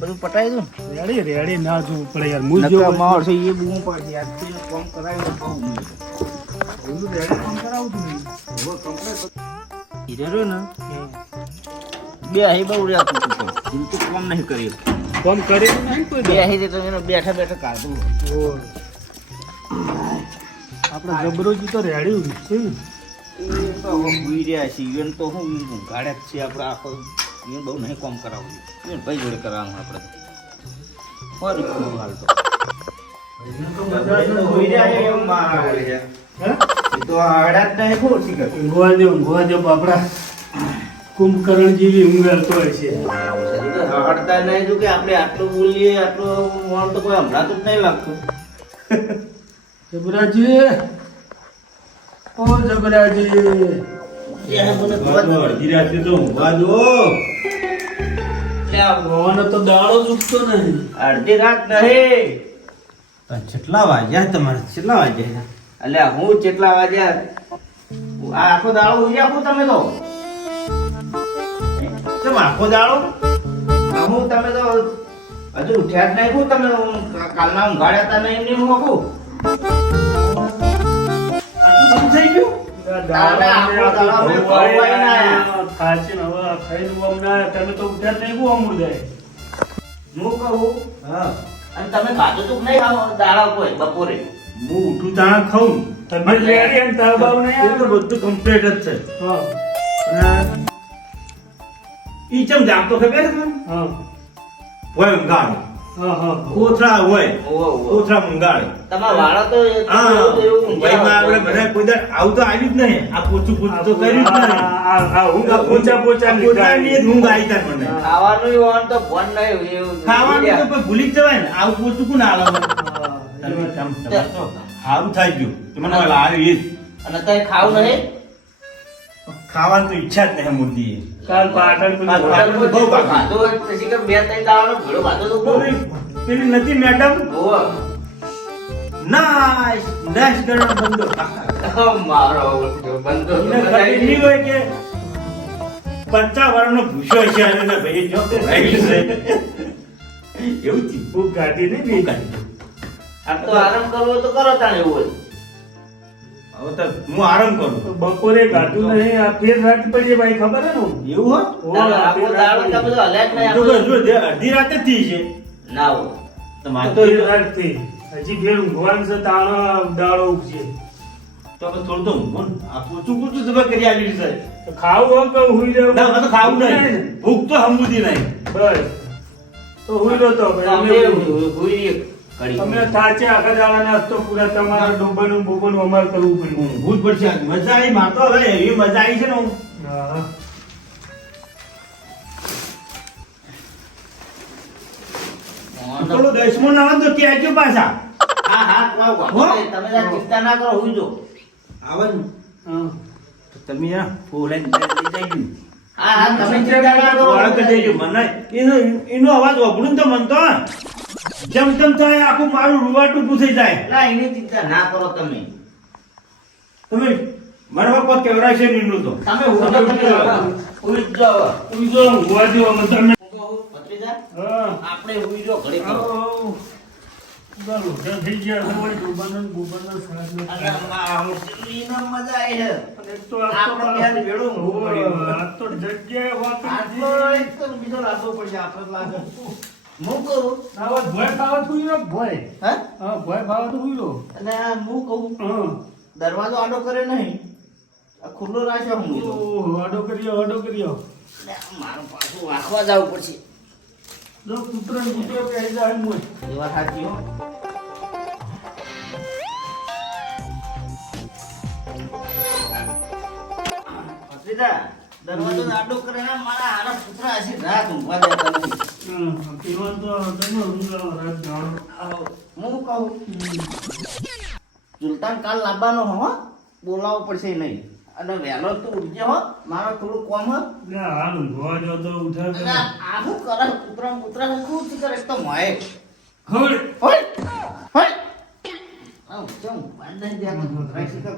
બધું પટાઈ દઉં ready ready ના જોવું પડે યાર હું નકર જો માણસો એ બૂમ પડશે યાર તું કામ કરાવી બહુ ઓલું રેડી કામ કરાવું છું હીરો ને બે અહીં બહુ રહ્યા તું તો બિલકુલ કામ નહીં કર્યું કામ કરે નહીં કોઈ બે અહીં તો એને બેઠા બેઠા કાઢું આપણે જબરોજી તો રેડી છે એ તો હવે ભૂઈ રહ્યા છે એને તો હું ગાડે જ છે આપણે આખો એને બહુ નહીં કામ કરાવવું એને ભાઈ જોડે કરાવવાનું આપણે ફરી હાલ તો ભૂઈ રહ્યા છે એમ મારા એ તો આડા જ નહીં ખોટી કર ઊંઘવા દો આપણા કુંભકર્ણ જેવી ઊંઘ આવતો હોય છે હડતા નહીં જો કે આપણે આટલું બોલીએ આટલું મોણ તો કોઈ હમણાં તો જ નહીં લાગતું જબરાજી ઓ જબરાજી અડધી રાતે તો ઊંઘવા દો ભવાનો તો દાડો ચૂકતો નહીં અડધી રાત નહીં કેટલા વાગ્યા તમારે કેટલા વાગ્યા અલ્યા હું કેટલા વાગ્યા આ આખો દાડો ઉઈ આપું તમે તો કેમ આખો દાડો હું તમે તો હજુ ઉઠ્યા જ નહીં તમે કાલના ઊંઘાડ્યા હતા નહીં એમને હું આપું આટલું બધું થઈ ગયું તારે આખો દાડો અમે ખવાઈ ના આયા. ખાચી ને હવે ખાઈને ઉમ ના આયા. તમે તો ઉઠ્યા જ નહીં બહુ અમૂલ જાય હું કહું હા અને તમે ખાધું તો નહીં ખાવ દાડા કોઈ બપોરે હું ઉઠું ત્યાં ખાઉં તમે રેડી એમ તાવ બાવ નહીં એ તો બધું કમ્પ્લીટ જ છે હા અને ઈ ચમ જાગતો ખબર છે તમને? હા હોય ઊંઘાડે હા હા કોથળા હોય ઓવો, ઓવો. કોથળા ઊંઘાડે તમારા વાળા તો હા એવું ઊંઘ્યા ભાઈમાં આપણે હોય. બધા કોઈ દાડ આવું તો આવ્યું જ નહીં આ પોચું પોચું તો કર્યું જ નહીં ઊંઘ પોચા પોચા પોતાની જ ઊંઘ આવી તા મને ખાવાનું હોય તો ફોન નહીં એવું ખાવાનું તો કોઈ ભૂલી જ જવાય ને આવું પોચું કોણ આલે મને? તમે તો સારું થઈ ગયું કે મને ઓલા આવ્યું ઈ જ. અને તારે ખાવું નહીં ખાવાની તો ઈચ્છા જ નહીં મૂર્તિ કાલ પાટણ કાલ પેલું પાટણ. બહુ બાકી. ખાધું હોય પછી કે બે ત્રણ દાડાનો ભેળો ખાધો તો બહુ. પેલી નથી મેડમ ઓવો. નાશ નાશ કરવાનો બંધો મારો બંધો એને ખબર નહીં હોય કે 50 વર્ષનો ભૂસો છે અને ના ભાઈ જો ભાઈ છે એવું થયું. ભૂખ કાઢી નહીં બહુ કાઢી. આ તો આરામ કરવો તો કરો તાણે એવું હોય. હવે તો હું આરામ કરું બપોરે કાઢું નહીં આ ફેર રાત પડી ભાઈ ખબર હે ને એવું હો તારે આખો દાડો તો બધું હલ્યા જ નહીં જો આપણું. જો અડધી રાતે જ થઈ છે ના હોય. તો મારે તો તો એ રાત થઈ હજી ફેર ઊંઘવાનું છે તાણો દાડો ઉગશે તો આપણે થોડું તો ઊંઘો ને. આ પોચું પોચું તમે કરી આવી છે તો ખાવું હોય કે હુઈ રહેવું ના મને તો ખાવું નહીં ભૂખ તો હમુદી નહીં બસ તો હુઈ રહો તો ભાઈ અમે અમે હુઈ રહીએ ઘડી. અમે થાચે આખા દાડા નાસ્તો પૂરા તમારા ડોબાનું બોબાનું અમારે કરવું પડ્યું ઊંઘવું જ પડશે આજ. મજા આવી માર તો હવે એવી મજા આવી છે ને હું હા થોડું 10મો ના તો ત્યાં આવજો પાછા હા હા કોઈ વાંધો નહીં. તમે તાર ચિંતા ના કરો હુઈ જો. આવે ને હા તો તમે આ ફોલાઈ લઈ જજો હા હા તમે ચિંતા ના કરો. વાળા કરી દેજો મને એનો અવાજ વાપરું તો મન તો જેમ તેમ થાય આખું મારું રૂવાટું પૂછી જાય ના એની ચિંતા ના કરો તમે. તમે મારા બાપા કેવરાય છે નીનું તો તમે હુઈ જાઓ, તમે હુઈ જ જાઓ. હુઈ જો ઊંઘવા દો અમે તમે ભત્રીજા, હા આપણે હુઈ જાઓ ઘડી કરો. ચાલો ત્યાં થઈ ગયા તમારી ડોબાનું બોબાનું સાથ અને આ મુશ્કેલીનો મજા આવી છે. એક તો આપણે બેન ભેળું ઊંઘવું પડ્યું. આ તો જગ્યાએ વાપરી આટલો એક તો બીજો લાગવો પડશે આપણે લાગે. હું કહું આવા ભોય ખાવા તો હુઈ રહો ભોય હા હા ભોય ખાવા તો હુઈ રહો અને આ હું કહું હા દરવાજો આડો કરે નહીં આ ખુલ્લો રાખ્યો હું તો. ઓહો આડો કર્યો એટલે મારું પાછું વાંચવા જવું પડશે. જો પુત્ર પહેરી જાય મોય એ વાત સાચી હો. ભત્રીજા, દરવાજો આડો કરે ને મારા હારા પુત્ર હશે રાત ઊંઘવા દેતા નથી. પીવાનું તો તમે ઊંઘાવો રાત દાડો આવો, હું કહું સુલતાન કાલ લાવવાનો હો બોલાવવો પડશે નહીં અને વહેલો તો ઉઠજે હો મારે થોડું કોમ હો. એટલે હાલ ઊંઘવા જાવ તો ઉઠા અને કરે આ શું કરે કૂતરા શું કરે એક તો મોય ખબર હોય હોય આવ ચમ બાંધઈ દે આ કૂતરા શીખર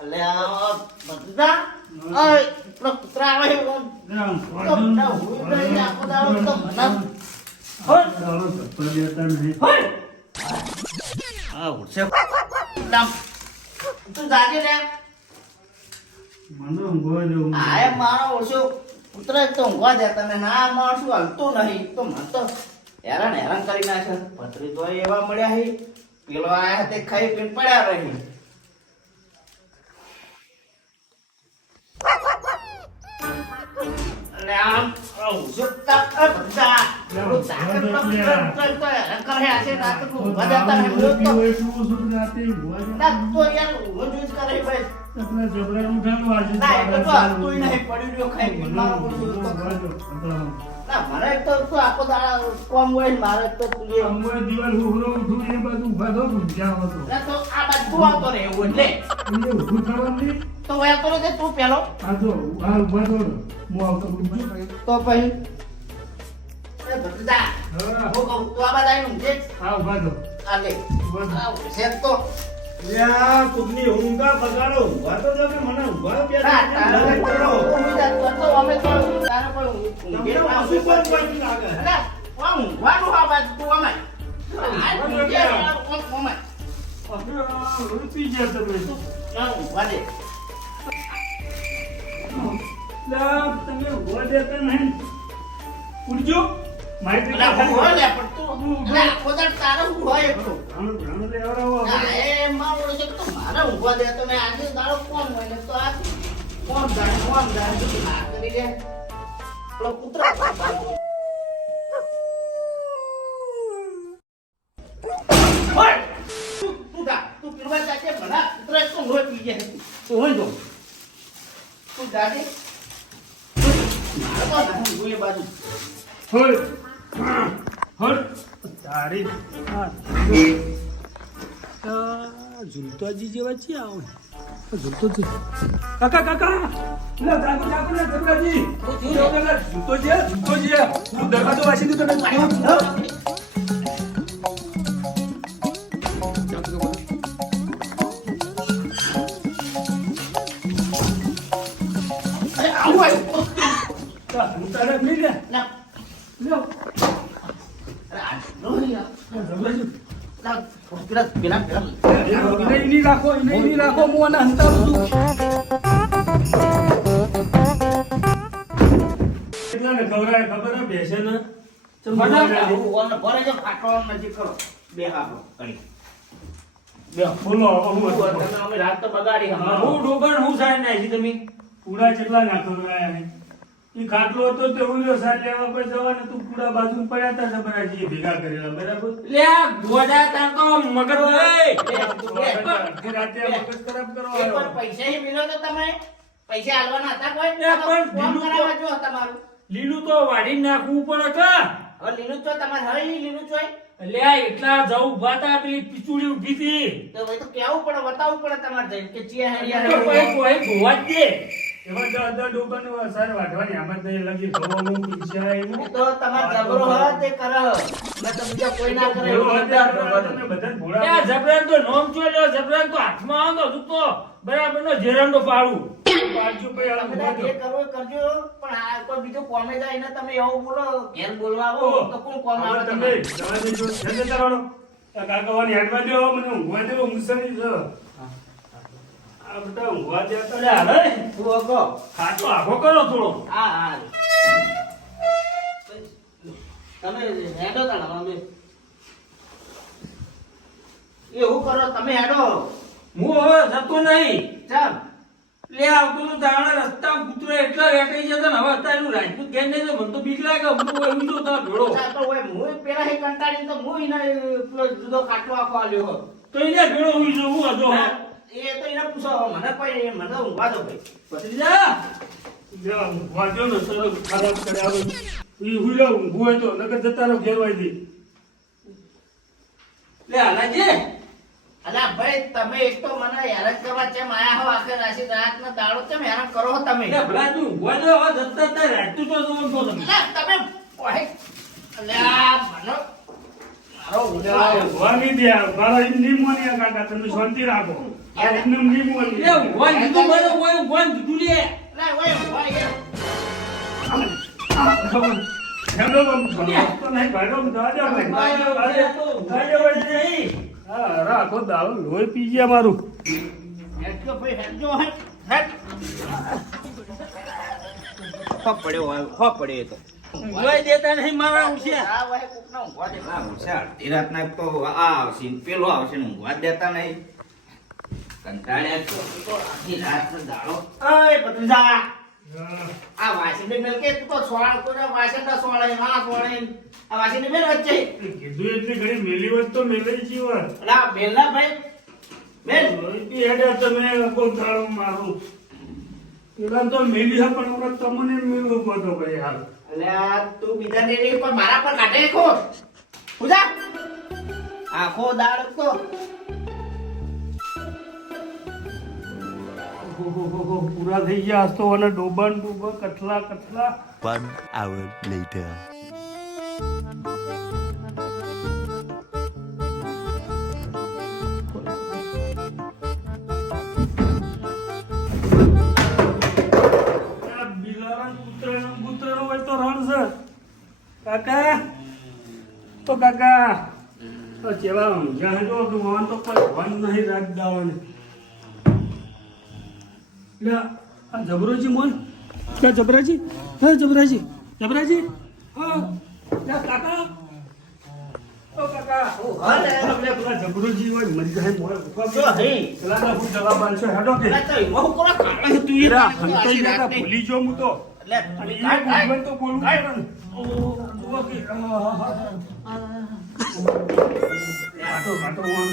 અલે આ ભત્રીજા ઓય પેલો કૂતરા આવે છે ના તો ના હોય તો આખો દાડો તો મને દાડો ધપ્પા દેતા નહીં. હા ઉઠશે નામ તું જાગે રે મને ઊંઘવા જેવું. આય મારો ઓછો પુત્ર એક તો ઊંઘવા દેતા ને ના માણસું હાલતું નહીં તો મને તો હેરાન કરી નાખે ભત્રી તો એવા મળ્યા હી પેલો આયા તે ખાઈ પીને પડ્યા રહી અને આમ ઓછો તક બધા કરે આશે રાત કો ઊંઘવા દેતા ને તો એટલું ઓછું રાતે ઊંઘવા દેતા. તો યાર રોજ કરે ભાઈ આપણા જબરાનું ઉઠાડું આજે. ના એટલે તો હાલતું નહીં પડ્યું રહ્યો ખાઈ પીને મારો ઓછો તો ઊંઘવા દો. આપણા ના મારે તો આખો દાડા કોમ હોય ને મારે તો તુલિયો અમુક દિવાલ ઉભરો ઉઠું એ બાજુ ઊભા થો ઊંઘ્યા હતો. ના તો આ બાજુ આવતો રહે એવું એટલે એટલે ઊભું થવાનું નહીં. તો વયા કરો તે તું પેલો આ જો આ ઊભા થો ને. હું આવતો ઊભું. તો પછી એ ભટકા હા હું કહું તું આ બાજુ આવીને ઊંઘે આ ઊભા થો. આ લે આ શેક તો લ્યા કુદની ઊંઘા બગાડો ઊંઘવા તો તમે મને ઊંઘવા બે ના તારે લડાઈ કરો. ઊંઘી જા તો અમે તો તારે પણ ઊંઘી તમને ના શું પણ કોઈ લાગે અરે કોણ ઊંઘવાનું આ બાજુ તું અમે આ ઊંઘી અમે પી ગયા તમે. ના ઊંઘવા દે લા, તમે ઊભા દેતા નહીં. ઉઠજો. માહિતી અલા હું હોય લે પણ તું અલા આખો દાડ તારે હું હોય એટલું ઘણું ઘણું લેવડાવો. એ મારો છે તો મારે ઊંઘવા દે તો મેં આજે દાડો કોણ હોય ને તો આ કોણ જાણે બધું ના કરી દે પેલો કૂતરા ઓય તું પીરવા જાજે ભલા કૂતરા તો હોય પી જાય તું હોય જો તું જાજે મારે તો ના ગોલે બાજુ હોય. હોય. તારી ઝૂલતાજી જેવા છે આવો. ઝૂલતો છે. કાકા કાકા લે જાગો જાગો લે જબરાજી. ઝૂલતો છે ઝૂલતો છે. હું દરવાજો વાસી દઉં તને. અરે આવું હોય તારે નહીં લે. ના લ્યો. અરે આ રોહી જબરાજી. ના પેલા એને નહીં રાખો એને નહીં રાખો હું આને હંતાડું છું. કેટલાને ખવડાય ખબર હે ભેંસે ને? ભરે જો ફાટો નજીક કરો બે આપો કરી બે બોલો હવે હું હતું. તમે અમે રાત તો બગાડી હા. હું ડોબર હું સાઈડ નાખી તમે પૂડા કેટલા ના ખવડાયા હે? ઈ ખાટલો હતો તે ઉલ્યો સાર લેવા કોઈ જવાને તું પૂડા બાજુ પડ્યા તા જબરાજી ભેગા કરેલા બરાબર. લે ગોડા તાર તો મગર હોય રાતે આ મગજ ખરાબ કરવા એક વાર આવ્યો. પૈસા ય મિલો તો તમે પૈસા આલવાના હતા કોઈ એ પણ ફોન લીલું કરાવવા જો તમારું લીલું તો વાડી નાખવું પડે કે હવે લીલું છો તમારે હવે ઈ લીલું છો લે એટલા જવું ઉભા તા પેલી પીચુડી ઉભી હતી તો હવે તો કેવું પડે બતાવવું પડે તમારે જઈને કે ચિયા તો હરિયા કોઈ કોઈ ગોવા જ દે એમાં દર ડોબાને સાર વાઢવાની આમાં તો એ લગી ખવાનું પીછા એવું. તો તમારે જબરો હોય તે કરે ને તો બીજા કોઈ ના કરે એવો એવું હતા બધા તમે જબરો. બધાને લે ભોળા જબરાન તો નોમ છો લે જબરાન તો હાથમાં આવો તો તો બરાબર નો જેરંડો પાડું પાડજો ભાઈ આ તમે જે કરવો એ કરજો પણ આ કોઈ બીજું કોમે જાય ને તમે એવું બોલો ઘેર બોલવા આવો તો કોણ કોમ આવે તમે તમારે? જવા દેજો જલ્દી કરવાનો. આ કાકાવાની હેડવા દો મને ઊંઘવા દેવો મુસરી છે. આ બધા ઊંઘવા દેતા લે હવે તું હકો. ખાતો આખો કરો થોડો હા હા તમે હેડો તાણા અમે એવું કરો તમે હેડો હું હવે જતો નહીં ચાલ લે આવતો તો દાણા રસ્તા કૂતરો એટલા રેટાઈ જતો ને હવે અત્યારે હું રાજપૂત ઘેર નહીં તો મને તો બીક લાગે હું તો એમ જો તાર ભેળો ના તો ઓય હું પેલા હી કંટાળીને તો હું એને પેલો જુદો ખાટલો આખો આલ્યો હો. તો એને ભેળો હું જોવું હતો ના, એ તો એને પૂછો મને કોઈ મને તો ઊંઘવા દો ભાઈ પછી જા જા ઊંઘવા દો ને સર ખરાબ કરે આવે ઈ હુલો ઊંઘવું હોય તો નકર જતા રહો ઘેર વાયદી. લે આનાજી અલા ભાઈ તમે એક તો મને હેરાન કરવા છે માયા હો આખે રાશી રાત ના દાડો કેમ હેરાન કરો છો તમે લે ભલા તું ઊંઘવા દે હવે જતા જતા રાજતું તો જોવો છો તમે અલા તમે ઓહે અલા મને મારો ઉડેલો ઊંઘવા નહીં દે મારા એમ નહીં મોની કાકા તમે શાંતિ રાખો આ એમને એમ નહીં મોની. લે ઊંઘવા દીધું મને કોઈ ઊંઘવા દીધું લે અલા ઓય ઓય એમ ભાડો તો નહીં ભાડો દાદા હા રાખો દારૂ લોહી પી ગયા મારું હેડજો ભાઈ હેડજો હેડ પડ્યો એ તો ઊંઘવાય દેતા નહીં મારા હોશિયાર. આ વાહે કોકના ઊંઘવા દે ના હોશિયાર અડધી રાતના તો આ આવશે ને પેલો આવશે ને ઊંઘવા જ દેતા નહીં કંટાળ્યા છો તો આખી રાતનો દાડો અય ભત્રીજા આ વાસી મેલ કે તું તો સોળ તો વાસી ના સોળે ના સોળે આ વાસી ને મેલ વચ્ચે કીધું એટલી ઘડી મેલી હોત તો મેલી જીવન અલા બેલના ભાઈ બેલ હેડે તમે કોઈ દાડો મારું પેલા તો મેલી હા પણ હમણાં તમને મેળવો પડતો ભાઈ હાલ અલ્યા તું બીજા ને પર મારા પર કાઢે ખો પૂજા આખો દાડો તો પૂરા થઈ ગયા આજ તો અને ડોબન ડૂબા કથલા 1 hour later. આ બિલારાન કૂતરાનો હોય તો રણ છે કાકા તો કાકા તો ચેવા જ્યાં જો ડુવાન તો કોઈ વન નહીં રાખ દાવાને લે આ જબરોજી મોન કે જબરાજી હા જબરાજી હા લે કાકા ઓ કાકા હાલે પેલા જબરોજી હોય મરી જાય મોય જો હે પેલા ના હું જવાબ આલશો હેડો કે અલા તો એમાં હું કોના કાળા તું એ એરા હંતાઈ ગયા ભૂલી જો હું તો એટલે અને એ બોલવાનું તો બોલવું પડે ને ઓ ઓકે કાટો વાન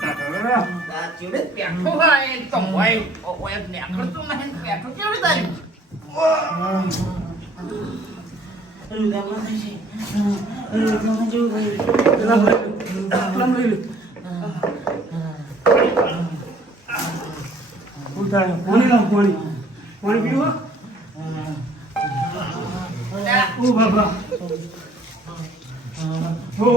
કાટા આ ચીડે પેઠો હોય એક તો હોય ઓય ને આખર તો નહીં પેઠો કેવી તારી પાણી પીવું ઓ બાબા ઓ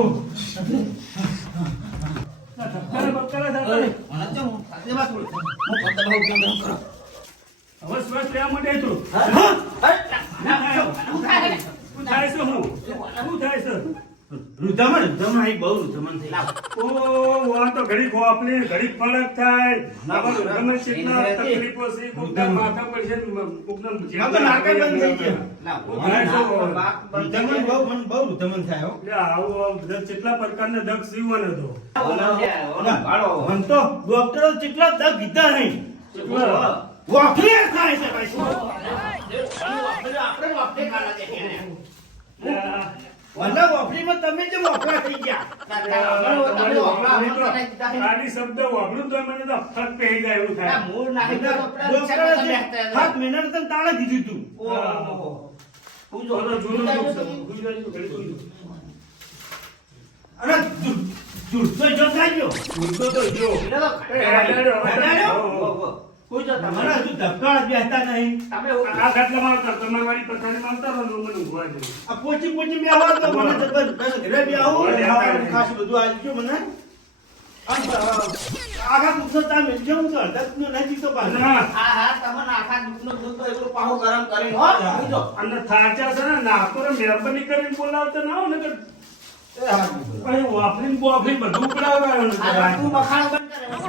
હવે શ્વાસ લેવા માટે તું શું થાય છે શું થાય છે રુધમણ બહુ રુધમણ થઈ ઓ આ તો ઘડી ખોપલી ઘડી ફળક થાય આમાં ગમે કેટલા તકલીફો છે કોકના માથા પર છે કોકના હવે નાકા બંધ થઈ ગયા રુધમણ બહુ રુધમણ થાય હો લે આવો કેટલા પ્રકારના દક્ષ જીવન હતો મન તો ડોક્ટરો કેટલા દગ કીધા નહીં વોફલી થાય છે ભાઈ આપણે વાપરે ખાલા દે વંદા વોફલીમાં તમે જે વોફલા થઈ ગયા આની શબ્દ વાપરું તો મને તો ફરક પડી જાય એવું થાય મૂળ નાખી દો ડોક્ટરે 7 મહિના તો તાળા દીધું તું તો જૂનું અને તુરતો જો થાય તો જો કોઈ જો તમારે હજુ ધબકાળ બેસતા નહીં આ ઘાટલા મારતા તમારી વાળી પથારી મારતા રહો મને ઊંઘવા દે આ પોચી બે આવો તો મને જબરદસ્ત ઘરે બે આવો ખાસ બધું આવી ગયું મને આખા દુઃખ મિલજો હું તો અડધા નહીં પીતો પાછો હા તમને આખા દુખનો દૂધ તો એકલું પાહો ગરમ કરીને હો બીજો અને થાચા છે ને નાકોરે મહેરબાની કરીને બોલાવતા ના હો ને કે ભાઈ વાપરીને બધું ઉપડાવવાનું આ તું મખાણ બંધ કરે